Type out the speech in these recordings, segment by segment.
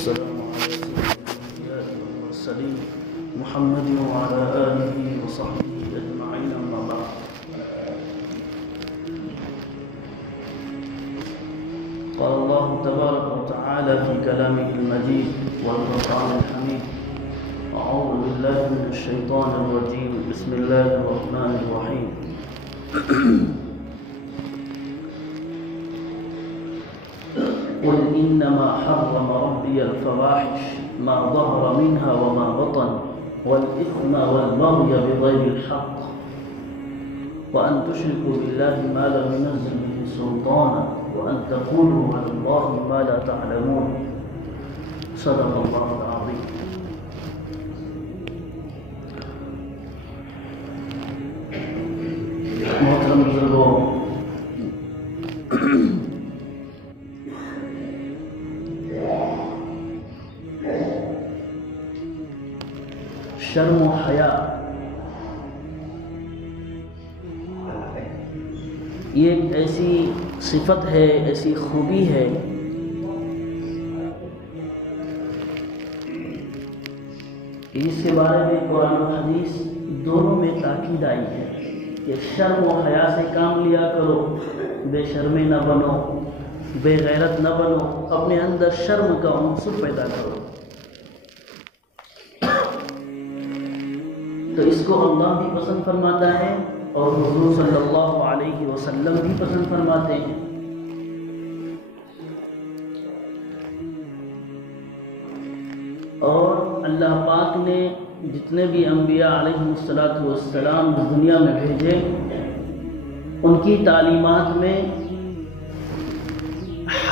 والسلام على سيد الأنبياء والمرسلين محمد وعلى آله وصحبه أجمعين، أما بعد. قال الله تبارك وتعالى في كلامه المجيد والقرآن الحميد: أعوذ بالله من الشيطان الرجيم، بسم الله الرحمن الرحيم. قل إنما حرم ربي الفواحش ما ظهر منها وما بطن والإثم والبغي بغير الحق وأن تشركوا بالله ما لم ينزل به سلطانا وأن تقولوا على الله ما لا تعلمون. صدق الله العظيم. محترم بزرگوں، شرم و حیا یہ ایک ایسی صفت ہے، ایسی خوبی ہے جس کے بارے میں قرآن و حدیث دونوں میں تاکید آئی ہے کہ شرم و حیا سے کام لیا کرو، بے شرمے نہ بنو، بے غیرت نہ بنو، اپنے اندر شرم کا عنصر پیدا کرو. تو اس کو اللہ بھی پسند فرماتا ہے اور حضور صلی اللہ علیہ وسلم بھی پسند فرماتے ہیں. اور اللہ پاک نے جتنے بھی انبیاء علیہ السلام دنیا میں بھیجے، ان کی تعلیمات میں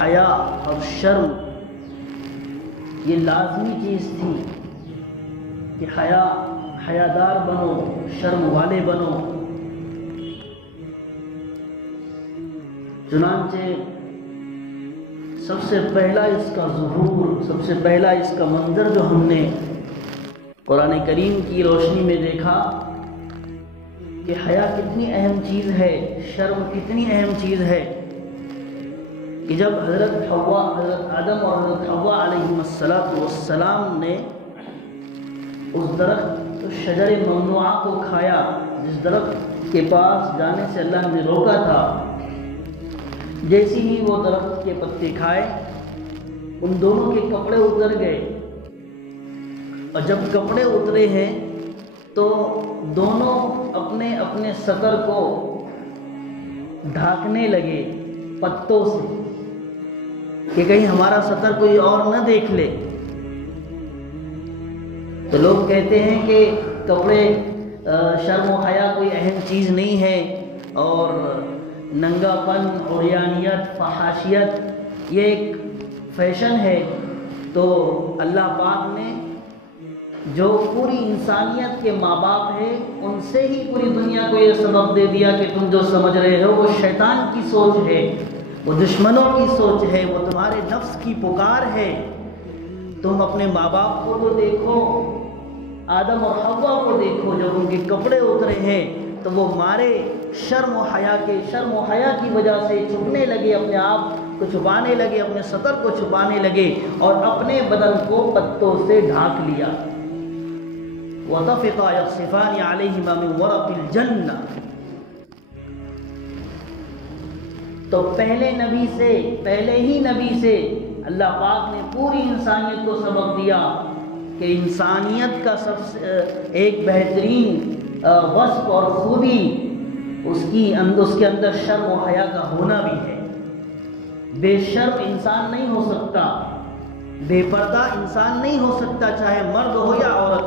حیا اور شرم یہ لازمی چیز تھی کہ حیادار بنو، شرم والے بنو. چنانچہ سب سے پہلا اس کا ظہور، سب سے پہلا اس کا منظر جو ہم نے قرآن کریم کی روشنی میں دیکھا کہ حیا کتنی اہم چیز ہے، شرم کتنی اہم چیز ہے، کہ جب حضرت آدم اور حضرت حوا علیہ السلام نے اس درخت شجر ممنوعہ کو کھایا، جس درخت کے پاس جانے سے اللہ نے روکا تھا، جیسی ہی وہ درخت کے پتے کھائے ان دونوں کے کپڑے اتر گئے. اور جب کپڑے اترے ہیں تو دونوں اپنے اپنے سطر کو ڈھانکنے لگے پتوں سے کہ کہیں ہمارا سطر کوئی اور نہ دیکھ لے. تو لوگ کہتے ہیں کہ کپڑے شرم و حیا کوئی اہم چیز نہیں ہے، اور ننگا پن، عریانیت، فحاشیت یہ ایک فیشن ہے. تو اللہ پاک نے جو پوری انسانیت کے ماں باپ ہیں ان سے ہی پوری دنیا کو یہ سبق دے دیا کہ تم جو سمجھ رہے ہو وہ شیطان کی سوچ ہے، وہ دشمنوں کی سوچ ہے، وہ تمہارے نفس کی پکار ہے. تم اپنے ماں باپ کو تو دیکھو، آدم اور حوا کو دیکھو، جب ان کے کپڑے اترے ہیں تو وہ مارے شرم و حیا کی وجہ سے چھپنے لگے، اپنے آپ کو چھپانے لگے، اپنے سطر کو چھپانے لگے اور اپنے بدن کو پتوں سے ڈھانک لیا. وَطَفِقَا يَخْصِفَانِ عَلَيْهِمَا مِنْ وَرَقِ الْجَنَّةِ. تو پہلے ہی نبی سے اللہ پاک نے پوری انسانیت کو سبق دیا کہ انسانیت کا سب سے ایک بہترین وصف اور خوبی اس کے اندر شرم و حیا کا ہونا بھی ہے. بے شرم انسان نہیں ہو سکتا، بے پردہ انسان نہیں ہو سکتا، چاہے مرد ہو یا عورت.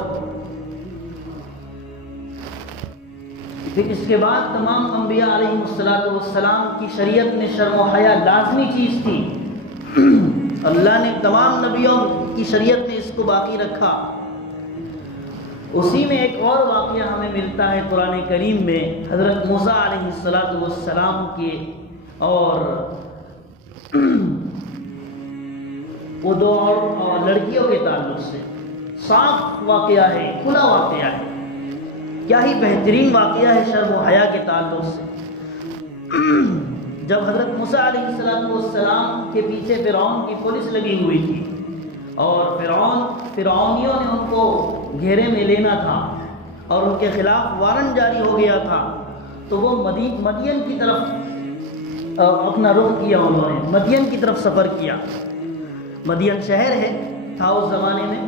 پھر اس کے بعد تمام انبیاء علیہ السلام کی شریعت میں شرم و حیا لازمی چیز تھی. اللہ نے تمام نبیوں کی شریعت میں اس کو باقی رکھا. اسی میں ایک اور واقعہ ہمیں ملتا ہے قرآن کریم میں، حضرت موسیٰ علیہ السلام کے اور وہ دو اور لڑکیوں کے تعلق سے. صاف واقعہ ہے، کھلا واقعہ ہے، کیا ہی بہترین واقعہ ہے شرم و حیا کے تعلق سے. جب حضرت موسیٰ علیہ السلام کے پیچھے فرعون کی پولیس لگی ہوئی تھی اور فرعونیوں نے ان کو گھیرے میں لینا تھا اور ان کے خلاف وارنٹ جاری ہو گیا تھا، تو وہ مدین کی طرف اپنا رخ کیا، انہوں نے مدین کی طرف سفر کیا۔ مدین شہر تھا اس زمانے میں۔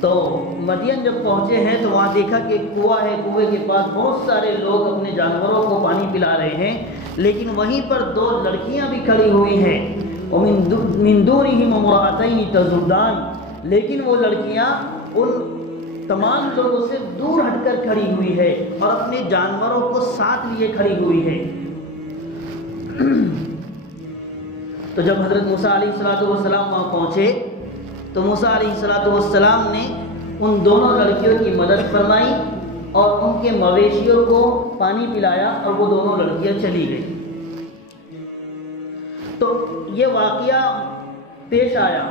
تو مدین جب پہنچے ہیں تو وہاں دیکھا کہ کنواں ہے، کنویں کے پاس بہت سارے لوگ اپنے جانوروں کو پانی پلا رہے ہیں، لیکن وہیں پر دو لڑکیاں بھی کھڑی ہوئی ہیں، وَمِن دُونِهِمْ امْرَأَتَيْنِ تَذُودَانِ، لیکن وہ لڑکیاں ان تمام لوگوں سے دور ہٹ کر کھڑی ہوئی ہے اور اپنے جانوروں کو ساتھ لیے کھڑی ہوئی ہے۔ تو جب حضرت موسیٰ علیہ السلام وہاں پہنچے تو موسیٰ علیہ السلام نے ان دونوں لڑکیوں کی مدد فرمائی اور ان کے مویشیوں کو پانی پلایا اور وہ دونوں لڑکیاں چلی گئی۔ تو یہ واقعہ پیش آیا،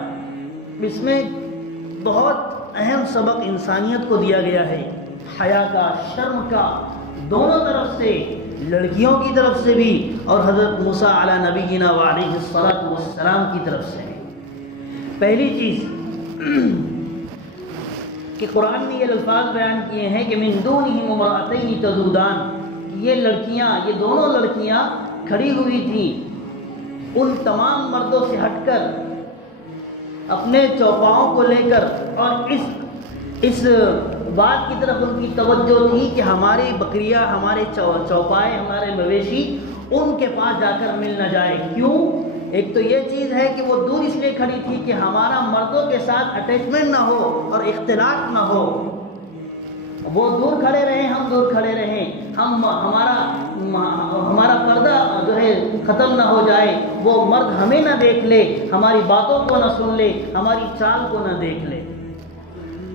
اس میں بہت اہم سبق انسانیت کو دیا گیا ہے، حیا کا، شرم کا، دونوں طرف سے، لڑکیوں کی طرف سے بھی اور حضرت موسیٰ علی نبینا وعلیہ السلام کی طرف سے۔ پہلی چیز کہ قرآن نے یہ الفاظ بیان کیے ہیں کہ من دونہم امرأتین تذودان، یہ لڑکیاں، یہ دونوں لڑکیاں کھڑی ہوئی تھیں ان تمام مردوں سے ہٹ کر، اپنے چوپاؤں کو لے کر، اور اس بات کی طرف ان کی توجہ تھی کہ ہماری بکریاں، ہمارے چوپائے، ہمارے مویشی ان کے پاس جا کر مل نہ جائے۔ کیوں؟ ایک تو یہ چیز ہے کہ وہ دور اس لیے کھڑی تھی کہ ہمارا مردوں کے ساتھ اٹیچمنٹ نہ ہو اور اختلاط نہ ہو، وہ دور کھڑے رہیں، ہم دور کھڑے رہیں، ہمارا پردہ جو ہے ختم نہ ہو جائے، وہ مرد ہمیں نہ دیکھ لے، ہماری باتوں کو نہ سن لے، ہماری چال کو نہ دیکھ لے۔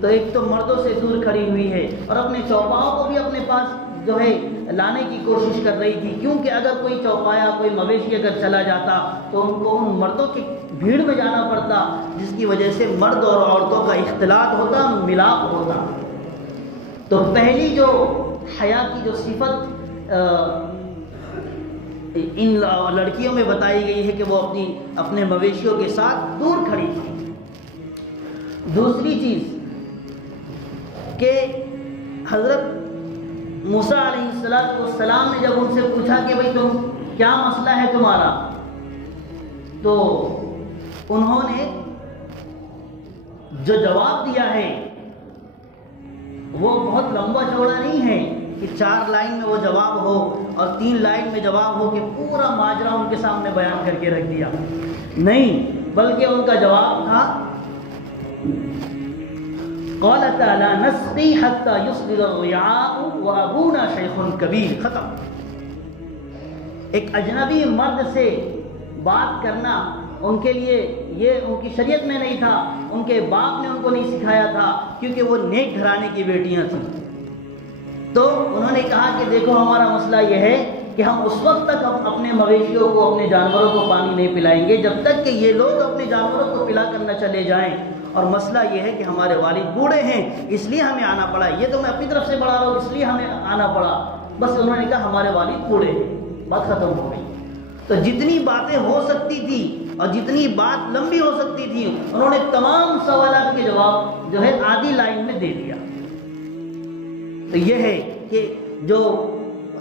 تو ایک تو مردوں سے دور کھڑی ہوئی ہے اور اپنے چوپاؤں کو بھی اپنے پاس جو ہے لانے کی کوشش کر رہی تھی، کیونکہ اگر کوئی چوپایا، کوئی مویشی اگر چلا جاتا تو ان کو ان مردوں کی بھیڑ میں جانا پڑتا، جس کی وجہ سے مرد اور عورتوں کا اختلاط ہوتا، ملاپ ہوتا۔ تو پہلی جو حیا کی جو صفت ان لڑکیوں میں بتائی گئی ہے کہ وہ اپنے مویشیوں کے ساتھ دور کھڑی تھی۔ دوسری چیز کہ حضرت موسیٰ علیہ السلام نے جب ان سے پوچھا کہ بھئی تم کیا مسئلہ ہے تمہارا، تو انہوں نے جو جواب دیا ہے وہ بہت لمبا چوڑا نہیں ہے کہ 4 لائن میں وہ جواب ہو اور 3 لائن میں جواب ہو کہ پورا ماجرا ان کے سامنے بیان کر کے رکھ دیا، نہیں، بلکہ ان کا جواب تھا قالت لا نسقي حتى يصدر الرعاء وابونا شيخ كبير، ختم۔ ایک اجنبی مرد سے بات کرنا ان کے لیے یہ ان کی شریعت میں نہیں تھا، ان کے باپ نے ان کو نہیں سکھایا تھا، کیونکہ وہ نیک گھرانے کی بیٹیاں تھیں۔ تو انہوں نے کہا کہ دیکھو ہمارا مسئلہ یہ ہے کہ ہم اس وقت تک اپنے مویشیوں کو، اپنے جانوروں کو پانی نہیں پلائیں گے جب تک کہ یہ لوگ اپنے جانوروں کو پلا کر نہ چلے جائیں، اور مسئلہ یہ ہے کہ ہمارے والد بوڑھے ہیں اس لیے ہمیں آنا پڑا، یہ تو میں اپنی طرف سے بڑھا رہا ہوں اس لیے ہمیں آنا پڑا، بس انہوں نے کہا ہمارے والد بوڑھے ہیں، بات ختم ہو گئی۔ تو جتنی باتیں ہو سکتی تھی اور جتنی بات لمبی ہو سکتی تھی انہوں نے تمام سوالات کے جواب جو ہے آدھی لائن میں دے دیا۔ تو یہ ہے کہ جو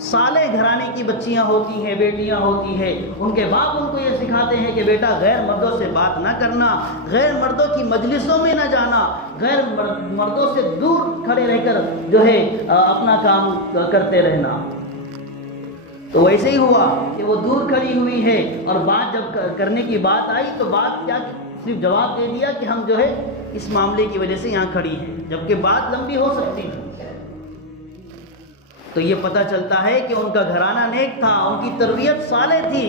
صالح گھرانے کی بچیاں ہوتی ہیں، بیٹیاں ہوتی ہیں، ان کے باپ ان کو یہ سکھاتے ہیں کہ بیٹا غیر مردوں سے بات نہ کرنا، غیر مردوں کی مجلسوں میں نہ جانا، غیر مردوں سے دور کھڑے رہ کر جو ہے اپنا کام کرتے رہنا۔ تو ویسے ہی ہوا کہ وہ دور کھڑی ہوئی ہے اور بات جب کرنے کی بات آئی تو بات کیا، صرف جواب دے دیا کہ ہم جو ہے اس معاملے کی وجہ سے یہاں کھڑی ہیں، جبکہ بات لمبی ہو سکتی ہے۔ تو یہ پتہ چلتا ہے کہ ان کا گھرانہ نیک تھا، ان کی تربیت صالح تھی،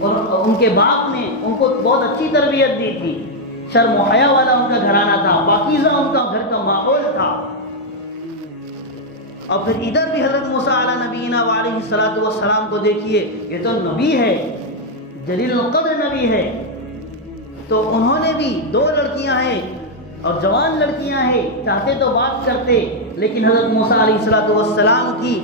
اور ان کے باپ نے ان کو بہت اچھی تربیت دی تھی، شرم و حیا والا ان کا گھرانہ تھا، پاکیزہ ان کا گھر کا ماحول تھا۔ اور پھر ادھر بھی حضرت موسیٰ علی نبینا وعلیہ السلام کو دیکھیے، یہ تو نبی ہے، جلیل القدر نبی ہے، تو انہوں نے بھی 2 لڑکیاں ہیں اور جوان لڑکیاں ہیں، چاہتے تو بات کرتے، لیکن حضرت موسیٰ علیہ السلام کی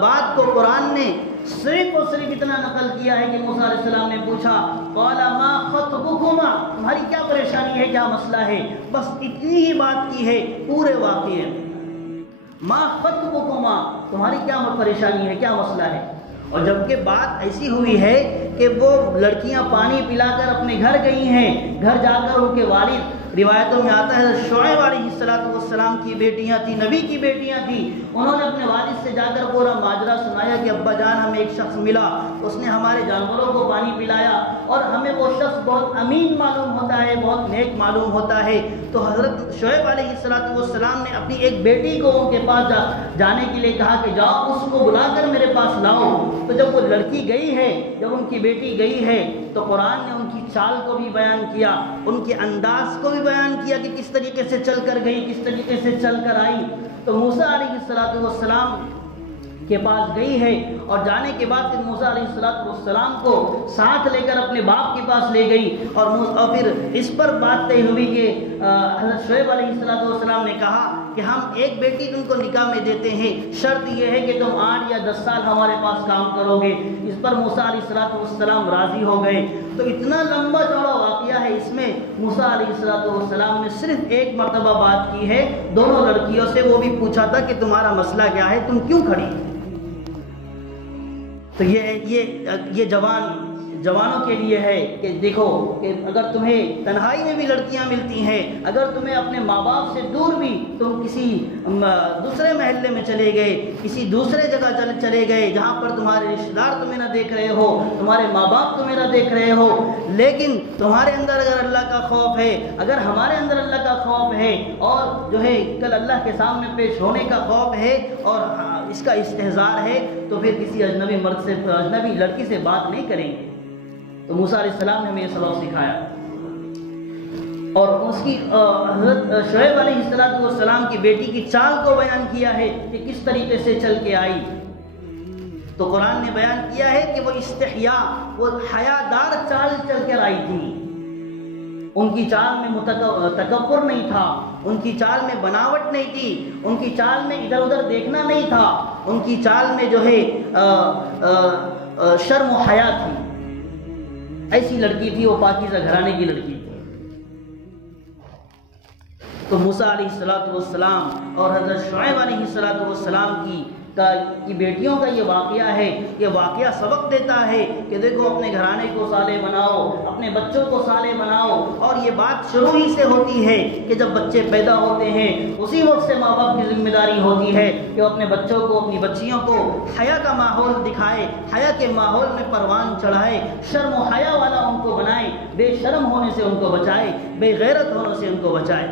بات کو قرآن نے صرف اور صرف اتنا نقل کیا ہے کہ موسیٰ علیہ السلام نے پوچھا قال ما خطبکما، تمہاری کیا پریشانی ہے، کیا مسئلہ ہے، بس اتنی ہی بات کی ہے پورے واقعے میں، ما خطبکما، تمہاری کیا پریشانی ہے، کیا مسئلہ ہے۔ اور جبکہ بات ایسی ہوئی ہے کہ وہ لڑکیاں پانی پلا کر اپنے گھر گئی ہیں، گھر جا کر ان کے والد، روایتوں میں آتا ہے شعیب علیہ السلام کی بیٹیاں تھیں، نبی کی بیٹیاں تھیں، انہوں نے اپنے والد سے جا کر پورا ماجرا سنایا کہ ابا جان ہمیں ایک شخص ملا، اس نے ہمارے جانوروں کو پانی پلایا اور ہمیں وہ شخص بہت امین معلوم ہوتا ہے، بہت نیک معلوم ہوتا ہے۔ تو حضرت شعیب علیہ السلام نے اپنی ایک بیٹی کو ان کے پاس جانے کے لیے کہا کہ جاؤ اس کو بلا کر میرے پاس لاؤ۔ تو جب وہ لڑکی گئی ہے، جب ان کی بیٹی گئی ہے، تو قرآن نے ان کی چال کو بھی بیان کیا، ان کے انداز کو بھی بیان کیا کہ کس طریقے سے چل کر گئی، کس طریقے سے چل کر آئی۔ تو موسیٰ علیہ السلام کے پاس گئی ہے اور جانے کے بعد پھر موسیٰ علیہ السلام کو ساتھ لے کر اپنے باپ کے پاس لے گئی، اور پھر اس پر بات طے ہوئی کہ حضرت شعیب علیہ السلام نے کہا کہ ہم ایک بیٹی تم کو نکاح میں دیتے ہیں، شرط یہ ہے کہ تم 8 یا 10 سال ہمارے پاس کام کرو گے۔ اس پر موسیٰ علیہ السلام راضی ہو گئے۔ تو اتنا لمبا چوڑا واقعہ ہے، اس میں موسیٰ علیہ السلام نے صرف ایک مرتبہ بات کی ہے دونوں لڑکیوں سے، وہ بھی پوچھا تھا کہ تمہارا مسئلہ کیا ہے، تم کیوں کھڑی۔ تو یہ جوانوں کے لیے ہے کہ دیکھو کہ اگر تمہیں تنہائی میں بھی لڑکیاں ملتی ہیں، اگر تمہیں اپنے ماں باپ سے دور بھی تم کسی دوسرے محلے میں چلے گئے، کسی دوسرے جگہ چلے گئے جہاں پر تمہارے رشتہ دار تمہیں نہ دیکھ رہے ہو، تمہارے ماں باپ تمہیں نہ دیکھ رہے ہو، لیکن تمہارے اندر اگر اللہ کا خوف ہے، اگر ہمارے اندر اللہ کا خوف ہے اور جو ہے کل اللہ کے سامنے پیش ہونے کا خوف ہے اور اس کا استحضار ہے، تو پھر کسی اجنبی مرد سے، اجنبی لڑکی سے بات نہیں کریں گے۔ تو موسیٰ علیہ السلام نے ہمیں یہ سبق سکھایا، اور اس کی حضرت شعیب علیہ السلام کی بیٹی کی چال کو بیان کیا ہے کہ کس طریقے سے چل کے آئی۔ تو قرآن نے بیان کیا ہے کہ وہ استحیاء، وہ حیادار چال چل کر آئی تھی، ان کی چال میں تکبر نہیں تھا، ان کی چال میں بناوٹ نہیں تھی، ان کی چال میں ادھر ادھر دیکھنا نہیں تھا، ان کی چال میں جو ہے شرم و حیا تھی، ایسی لڑکی تھی، وہ پاکیزہ گھرانے کی لڑکی تھی۔ تو موسیٰ علیہ السلام اور حضرت شعیب علیہ السلام کی بیٹیوں کا یہ واقعہ ہے، یہ واقعہ سبق دیتا ہے کہ دیکھو اپنے گھرانے کو صالح بناؤ، اپنے بچوں کو صالح بناؤ، اور یہ بات شروع ہی سے ہوتی ہے کہ جب بچے پیدا ہوتے ہیں اسی وقت سے ماں باپ کی ذمہ داری ہوتی ہے کہ وہ اپنے بچوں کو، اپنی بچیوں کو حیا کا ماحول دکھائے، حیا کے ماحول میں پروان چڑھائے، شرم و حیا والا ان کو بنائے، بے شرم ہونے سے ان کو بچائے، بے غیرت ہونے سے ان کو بچائے۔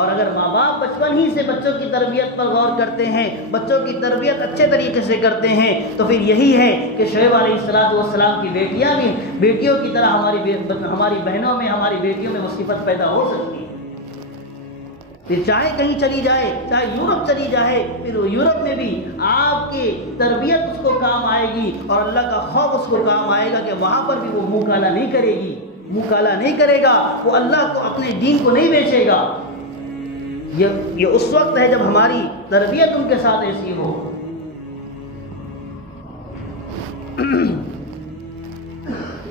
اور اگر ماں باپ بچپن ہی سے بچوں کی تربیت پر غور کرتے ہیں، بچوں کی تربیت اچھے طریقے سے کرتے ہیں، تو پھر یہی ہے کہ شعیب علیہ السلام کی بیٹیاں بھی بیٹیوں کی طرح ہماری بہنوں میں، ہماری بیٹیوں میں وہ صفت پیدا ہو سکتی ہے۔ پھر چاہے کہیں چلی جائے، چاہے یورپ چلی جائے، پھر یورپ میں بھی آپ کی تربیت اس کو کام آئے گی اور اللہ کا خوف اس کو کام آئے گا کہ وہاں پر بھی وہ منہ کالا نہیں کرے گی، منہ کالا نہیں کرے گا، وہ اللہ کو، اپنے دین کو نہیں بیچے گا۔ یہ اس وقت ہے جب ہماری تربیت ان کے ساتھ ایسی ہو۔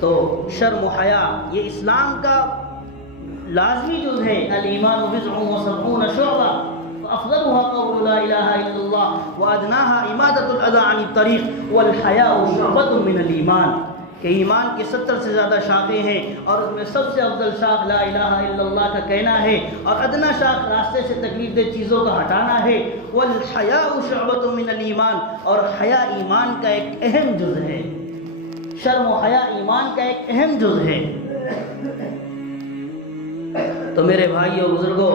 تو شرم و حیا یہ اسلام کا لازمی جز ہے۔ الایمان بضع وسبعون شعبہ فافضلها قول لا الہ الا اللہ وادناها اماطۃ الاذى عن الطریق والحیاء شعبۃ من الایمان، کہ ایمان کی 70 سے زیادہ شاخیں ہیں اور اس میں سب سے افضل شاخ لا الہ الا اللہ کا کہنا ہے، اور ادنا شاخ راستے سے تکلیف دہ چیزوں کا ہٹانا ہے۔ والحیاء شعبۃ من الایمان، اور حیا ایمان کا ایک اہم جز ہے، شرم و حیا ایمان کا ایک اہم جز ہے۔ تو میرے بھائیو بزرگوں،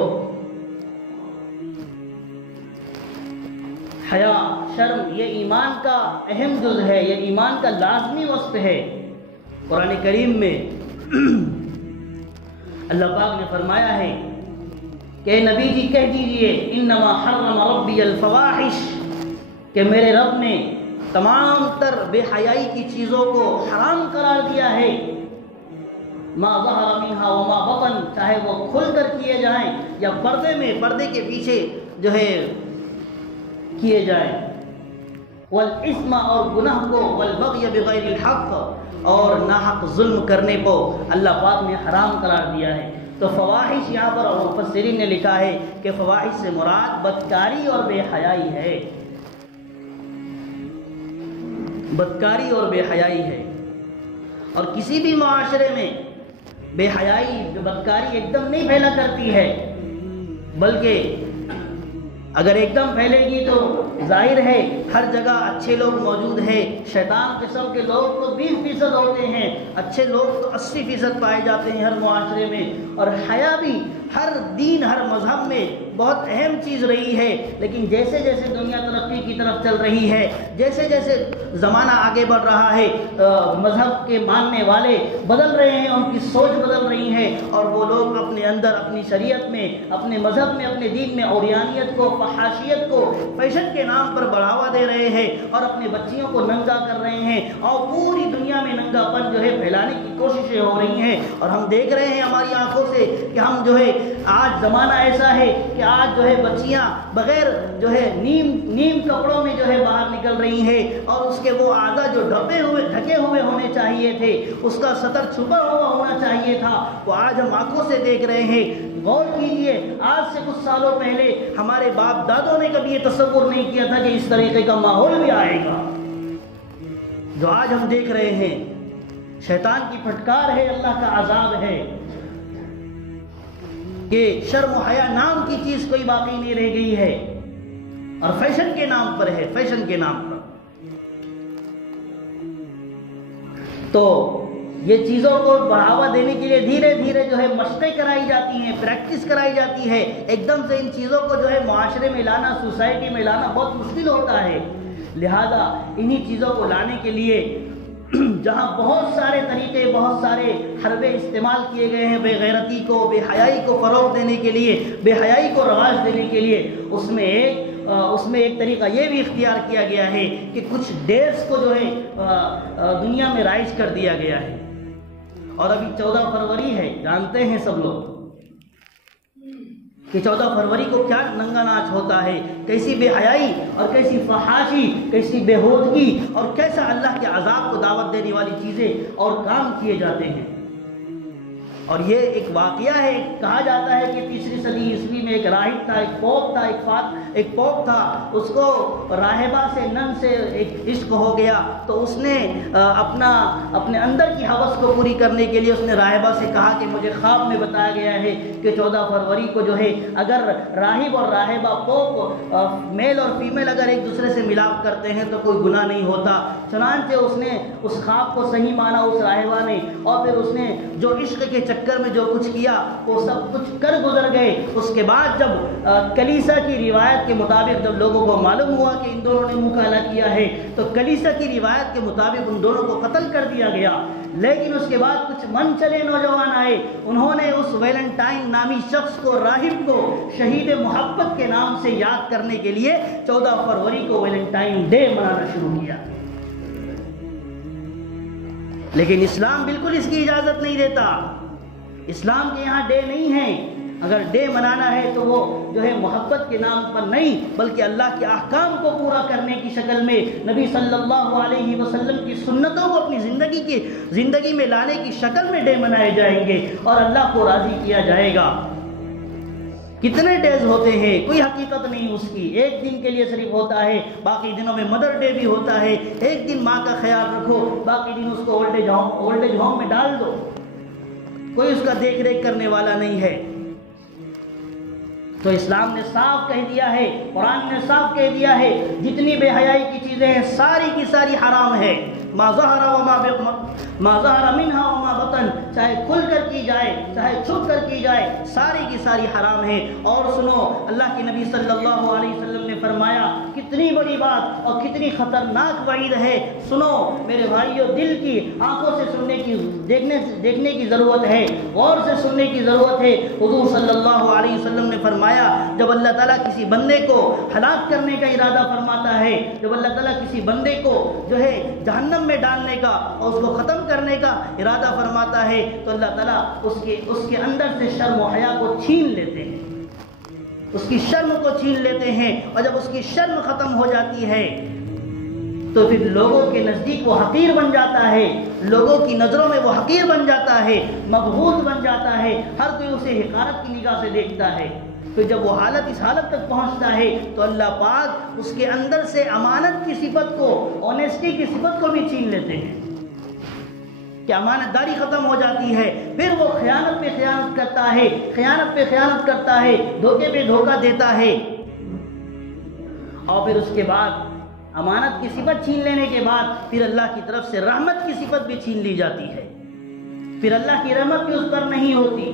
حیا، شرم یہ ایمان کا اہم جز ہے، یہ ایمان کا لازمی وصف ہے۔ قرآن کریم میں اللہ پاک نے فرمایا ہے کہ نبی جی کہہ دیجئے انما حرم ربی الفواحش، کہ میرے رب نے تمام تر بے حیائی کی چیزوں کو حرام قرار دیا ہے، ما ظہر منہا وما بطن، چاہے وہ کھل کر کیے جائیں یا پردے میں، پردے کے پیچھے جو ہے کیے جائیں۔ والاسم اور گناہ کو، والبغی بغیر الحق اور ناحق ظلم کرنے کو اللہ پاک نے حرام قرار دیا ہے۔ تو فواحش یہاں پر مفسرین نے لکھا ہے کہ فواحش سے مراد بدکاری اور بے حیائی ہے، بدکاری اور بے حیائی ہے۔ اور کسی بھی معاشرے میں بے حیائی، بدکاری ایک دم نہیں پھیلا کرتی ہے، بلکہ اگر ایک دم پھیلے گی تو ظاہر ہے ہر جگہ اچھے لوگ موجود ہیں، شیطان قسم کے لوگ تو 20% ہوتے ہیں، اچھے لوگ تو 80% پائے جاتے ہیں ہر معاشرے میں۔ اور حیا بھی ہر دین، ہر مذہب میں بہت اہم چیز رہی ہے، لیکن جیسے جیسے دنیا ترقی کی طرف چل رہی ہے، جیسے جیسے زمانہ آگے بڑھ رہا ہے، مذہب کے ماننے والے بدل رہے ہیں، ان کی سوچ بدل رہی ہے، اور وہ لوگ اپنے اندر، اپنی شریعت میں، اپنے مذہب میں، اپنے دین میں عریانیت کو، فحاشیت کو فیشن کے نام پر بڑھاوا دے رہے ہیں، اور اپنے بچیوں کو ننگا کر رہے ہیں، اور پوری دنیا میں ننگا پن جو ہے پھیلانے کی کوششیں ہو رہی ہیں۔ اور ہم دیکھ رہے ہیں ہماری آنکھوں سے کہ ہم جو ہے آج زمانہ ایسا ہے کہ آج جو ہے بچیاں بغیر جو ہے نیم کپڑوں میں جو ہے باہر نکل رہی ہیں، اور اس کے وہ اعضاء جو ڈھکے ہوئے ہونے چاہیے تھے، اس کا سطر چھپا ہوا ہونا چاہیے تھا، وہ آج ہم آنکھوں سے دیکھ رہے ہیں۔ غور کیجئے، آج سے کچھ سالوں پہلے ہمارے باپ دادوں نے کبھی یہ تصور نہیں کیا تھا کہ اس طریقے کا ماحول بھی آئے گا جو آج ہم دیکھ رہے ہیں۔ شیطان کی پھٹکار ہے، اللہ کا عذاب ہے کہ شرم و حیا نام کی چیز کوئی باقی نہیں رہ گئی ہے، اور فیشن کے نام پر ہے، فیشن کے نام پر۔ تو یہ چیزوں کو بڑھاوا دینے کے لیے دھیرے دھیرے جو ہے مشقیں کرائی جاتی ہیں، پریکٹس کرائی جاتی ہے۔ ایک دم سے ان چیزوں کو جو ہے معاشرے میں لانا، سوسائٹی میں لانا بہت مشکل ہوتا ہے، لہذا انہی چیزوں کو لانے کے لیے جہاں بہت سارے طریقے، بہت سارے حربے استعمال کیے گئے ہیں بے غیرتی کو، بے حیائی کو فروغ دینے کے لیے، بے حیائی کو رواج دینے کے لیے، اس میں ایک طریقہ یہ بھی اختیار کیا گیا ہے کہ کچھ ڈیز کو جو ہے دنیا میں رائج کر دیا گیا ہے۔ اور ابھی 14 فروری ہے، جانتے ہیں سب لوگ کہ 14 فروری کو کیا ننگا ناچ ہوتا ہے، کیسی بے حیائی اور کیسی فحاشی، کیسی بےہودگی اور کیسا اللہ کے عذاب کو دعوت دینے والی چیزیں اور کام کیے جاتے ہیں۔ اور یہ ایک واقعہ ہے، کہا جاتا ہے کہ 3 صدی عیسوی میں ایک راہب تھا، ایک پوپ تھا، اس کو راہبہ سے، نن سے ایک عشق ہو گیا، تو اس نے اپنے اندر کی ہوس کو پوری کرنے کے لیے اس نے راہبہ سے کہا کہ مجھے خواب میں بتایا گیا ہے کہ 14 فروری کو جو ہے اگر راہب اور راہبہ، پوپ، میل اور فیمیل اگر ایک دوسرے سے ملاپ کرتے ہیں تو کوئی گناہ نہیں ہوتا۔ چنانچہ اس نے اس خواب کو صحیح مانا اس راہبہ نے، اور پھر اس نے جو عشق کے چکر میں جو کچھ کیا وہ سب کچھ کر گزر گئے۔ اس کے بعد جب کلیسا کی روایت کے مطابق جب لوگوں کو معلوم ہوا کہ ان دونوں نے مکالمہ کیا ہے تو کلیسا کی روایت کے مطابق ان دونوں کو قتل کر دیا گیا۔ لیکن اس کے بعد کچھ من چلے نوجوان آئے، انہوں نے اس ویلنٹائن نامی شخص کو، راہب کو، شہید محبت کے نام سے یاد کرنے کے لیے 14 فروری کو ویلنٹائن ڈے منانا شروع کیا۔ لیکن اسلام بالکل اس کی اجازت نہیں دیتا، اسلام کے یہاں ڈے نہیں ہے۔ اگر ڈے منانا ہے تو وہ جو ہے محبت کے نام پر نہیں، بلکہ اللہ کے احکام کو پورا کرنے کی شکل میں، نبی صلی اللہ علیہ وسلم کی سنتوں کو اپنی زندگی میں لانے کی شکل میں ڈے منائے جائیں گے اور اللہ کو راضی کیا جائے گا۔ کتنے ڈیز ہوتے ہیں کوئی حقیقت نہیں اس کی، ایک دن کے لیے صرف ہوتا ہے، باقی دنوں میں مدر ڈے بھی ہوتا ہے، ایک دن ماں کا خیال رکھو، باقی دن اس کو اولڈ ایج ہوم میں ڈال دو، کوئی اس کا دیکھ ریکھ کرنے والا نہیں ہے۔ تو اسلام نے صاف کہہ دیا ہے، قرآن نے صاف کہہ دیا ہے، جتنی بے حیائی کی چیزیں ہیں ساری کی ساری حرام ہے، ما ظہر منہا وما بطن، چاہے کھل کر کی جائے چاہے چھپ کر کی جائے، ساری کی ساری حرام ہے۔ اور سنو، اللہ کے نبی صلی اللہ علیہ وسلم نے فرمایا، کتنی بڑی بات اور کتنی خطرناک وعید ہے، سنو میرے بھائیو، دل کی، آنکھوں سے سننے کی، دیکھنے کی ضرورت ہے، غور سے سننے کی ضرورت ہے۔ حضور صلی اللہ علیہ وسلم نے فرمایا، جب اللہ تعالیٰ کسی بندے کو ہلاک کرنے کا ارادہ فرماتا ہے، جب اللہ تعالیٰ کسی بندے کو جو ہے جہنم میں ڈالنے کا اور اس کو ختم کرنے کا ارادہ فرماتا ہے تو اللہ تعالیٰ اس کے اندر سے شرم و حیا کو چھین لیتے ہیں، اس کی شرم کو چھین لیتے ہیں، اور جب اس کی شرم ختم ہو جاتی ہے تو پھر لوگوں کے نزدیک وہ حقیر بن جاتا ہے، لوگوں کی نظروں میں وہ حقیر بن جاتا ہے، مبغوض بن جاتا ہے، ہر کوئی اسے حقارت کی نگاہ سے دیکھتا ہے۔ پھر جب وہ اس حالت تک پہنچتا ہے تو اللہ پاک اس کے اندر سے امانت کی صفت کو، آنیسٹی کی صفت کو بھی چھین لیتے ہیں کہ امانت داری ختم ہو جاتی ہے۔ پھر وہ خیانت پہ خیانت کرتا ہے، خیانت پہ خیانت کرتا ہے، دھوکے پہ دھوکہ دیتا ہے، اور پھر اس کے بعد امانت کی صفت چھین لینے کے بعد پھر اللہ کی طرف سے رحمت کی صفت بھی چھین لی جاتی ہے، پھر اللہ کی رحمت بھی اس پر نہیں ہوتی،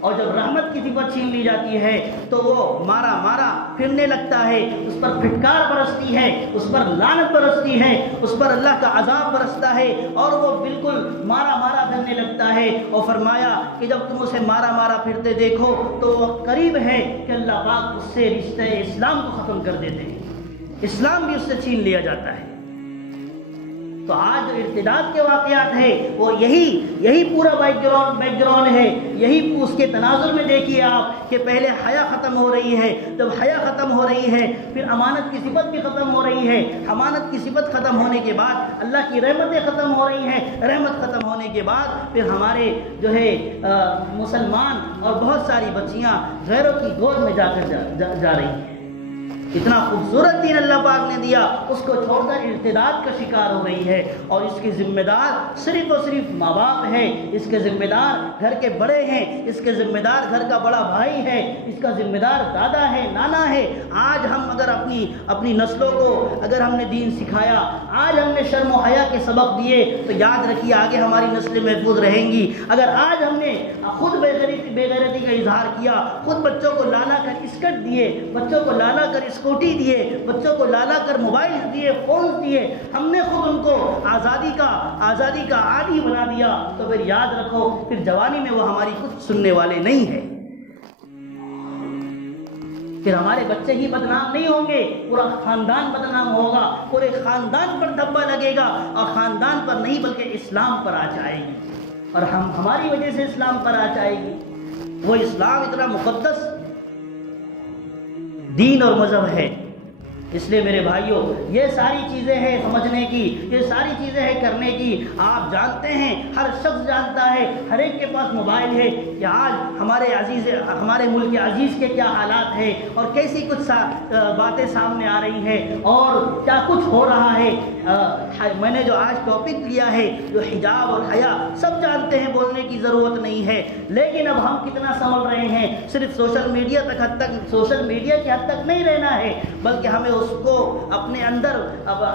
اور جب رحمت کی صفت چھین لی جاتی ہے تو وہ مارا پھرنے لگتا ہے، اس پر پھٹکار برستی ہے، اس پر لعنت برستی ہے، اس پر اللہ کا عذاب برستا ہے، اور وہ بالکل مارا پھرنے لگتا ہے۔ اور فرمایا کہ جب تم اسے مارا پھرتے دیکھو تو وہ قریب ہے کہ اللہ پاک اس سے رشتہ اسلام کو ختم کر دیتے ہیں، اسلام بھی اس سے چھین لیا جاتا ہے۔ تو آج جو ارتداد کے واقعات ہیں وہ یہی پورا بیک گراؤنڈ ہے، یہی اس کے تناظر میں دیکھیے آپ کہ پہلے حیا ختم ہو رہی ہے، جب حیا ختم ہو رہی ہے پھر امانت کی صفت بھی ختم ہو رہی ہے، امانت کی صفت ختم ہونے کے بعد اللہ کی رحمتیں ختم ہو رہی ہیں، رحمت ختم ہونے کے بعد پھر ہمارے جو ہے مسلمان اور بہت ساری بچیاں غیروں کی گود میں جا رہی ہیں۔ اتنا خوبصورت دین اللہ پاک نے دیا، اس کو چھوڑ کر ارتداد کا شکار ہو رہی ہے، اور اس کی ذمہ دار صرف اور صرف ماں باپ ہے، اس کے ذمہ دار گھر کے بڑے ہیں، اس کے ذمہ دار گھر کا بڑا بھائی ہے، اس کا ذمہ دار دادا ہے، نانا ہے۔ آج ہم اگر اپنی نسلوں کو اگر ہم نے دین سکھایا، آج ہم نے شرم و حیا کے سبق دیے، تو یاد رکھیے آگے ہماری نسلیں محفوظ رہیں گی۔ اگر آج ہم نے خود بے غیرتی کا اظہار کیا، خود بچوں کو لالا کر اسکٹ دیے، بچوں کو لالا کر اسکوٹی دیے، بچوں کو لالا کر موبائل دیے، فون دیے، ہم نے خود ان کو آزادی کا عادی بنا دیا، تو پھر یاد رکھو پھر جوانی میں وہ ہماری کچھ سننے والے نہیں ہیں، پھر ہمارے بچے ہی بدنام نہیں ہوں گے، پورا خاندان بدنام ہوگا، پورے خاندان پر دھبا لگے گا، اور خاندان پر نہیں بلکہ اسلام پر آ جائے گی، اور ہماری وجہ سے اسلام پر آ جائے گی۔ وہ اسلام اتنا مقدس دین اور مذہب ہے، اس لیے میرے بھائیوں یہ ساری چیزیں ہیں سمجھنے کی، یہ ساری چیزیں ہیں کرنے کی۔ آپ جانتے ہیں، ہر شخص جانتا ہے، ہر ایک کے پاس موبائل ہے کہ آج ہمارے ملک عزیز کے کیا حالات ہیں، اور کیسی کچھ باتیں سامنے آ رہی ہیں، اور کیا کچھ ہو رہا ہے۔ میں نے جو آج ٹاپک لیا ہے جو حجاب اور حیا، سب جانتے ہیں، بولنے کی ضرورت نہیں ہے، لیکن اب ہم کتنا سنبھل رہے ہیں، صرف سوشل میڈیا کی حد تک نہیں رہنا ہے، بلکہ ہمیں اس کو اپنے اندر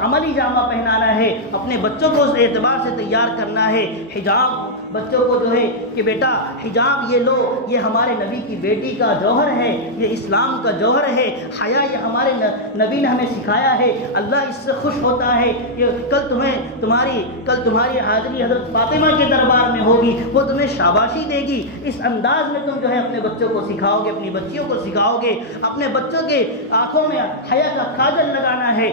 عملی جامہ پہنانا ہے، اپنے بچوں کو اس اعتبار سے تیار کرنا ہے۔ حجاب بچوں کو جو ہے کہ بیٹا حجاب یہ لو، یہ ہمارے نبی کی بیٹی کا جوہر ہے، یہ اسلام کا جوہر ہے۔ حیا یہ ہمارے نبی نے ہمیں سکھایا ہے، اللہ اس سے خوش ہوتا ہے کہ کل تمہاری حاضری حضرت فاطمہ کے دربار میں ہوگی، وہ تمہیں شاباشی دے گی۔ اس انداز میں تم جو ہے اپنے بچوں کو سکھاؤ گے، اپنی بچیوں کو سکھاؤ گے، اپنے بچوں کے آنکھوں میں حیا کا کاجل لگانا ہے۔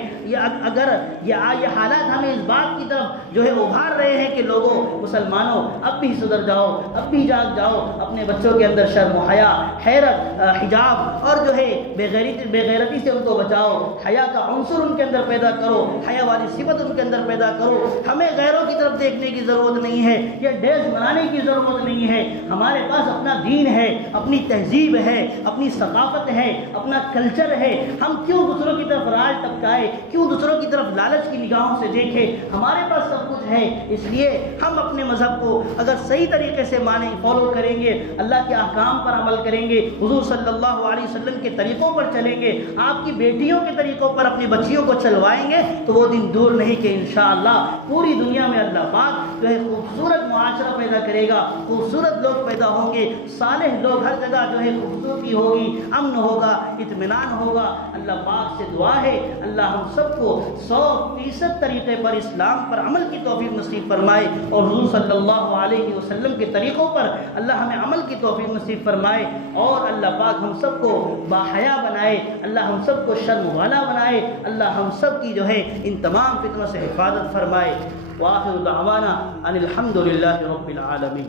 اگر یہ حالات ہمیں اس بات کی طرف جو ہے ابھار رہے ہیں کہ لوگوں مسلمانوں اب بھی سدھر جاؤ، اب بھی جاگ جاؤ، اپنے بچوں کے اندر شرم و حیا، حیرت، حجاب اور جو ہے بے غیرتی سے ان کو بچاؤ، حیا کا عنصر ان کے اندر پیدا کرو، حیا والی صفت ان کے اندر پیدا کرو۔ ہمیں غیروں کی طرف دیکھنے کی ضرورت نہیں ہے، یہ ڈریس بنانے کی ضرورت نہیں ہے، ہمارے پاس اپنا دین ہے، اپنی تہذیب ہے، اپنی ثقافت ہے، اپنا کلچر ہے۔ ہم کیوں دوسروں کی طرف راج ٹپکائے، کیوں دوسروں کی طرف لالچ کی نگاہوں سے دیکھے؟ ہمارے پاس سب کچھ ہے، اس لیے ہم اپنے مذہب کو اگر صحیح طریقے سے فالو کریں گے، اللہ کے احکام پر عمل کریں گے، حضور صلی اللہ علیہ وسلم کے طریقوں پر چلیں گے، آپ کی بیٹیوں کے طریقوں پر اپنی بچیوں کو چلوائیں گے، تو وہ دن دور نہیں کہ انشاءاللہ پوری دنیا میں اللہ پاک جو ہے خوبصورت معاشرہ پیدا کرے گا، خوبصورت لوگ پیدا ہوں گے، صالح لوگ، ہر جگہ جو ہے خوبصورتی ہوگی، امن ہوگا، اطمینان ہوگا۔ اللہ پاک سے دعا ہے اللہ ہم سب کو 100% طریقے پر اسلام پر عمل کی توفیق نصیب فرمائے، اور حضور صلی اللہ علیہ وسلم کے طریقوں پر اللہ ہمیں عمل کی توفیق نصیب فرمائے، اور اللہ پاک ہم سب کو باحیا بنائے، اللہ ہم سب کو شرم والا بنائے، اللہ ہم سب کی جو ہے ان تمام فتنوں سے حفاظت فرمائے۔ وآخر دعوانا ان الحمد للہ رب العالمین۔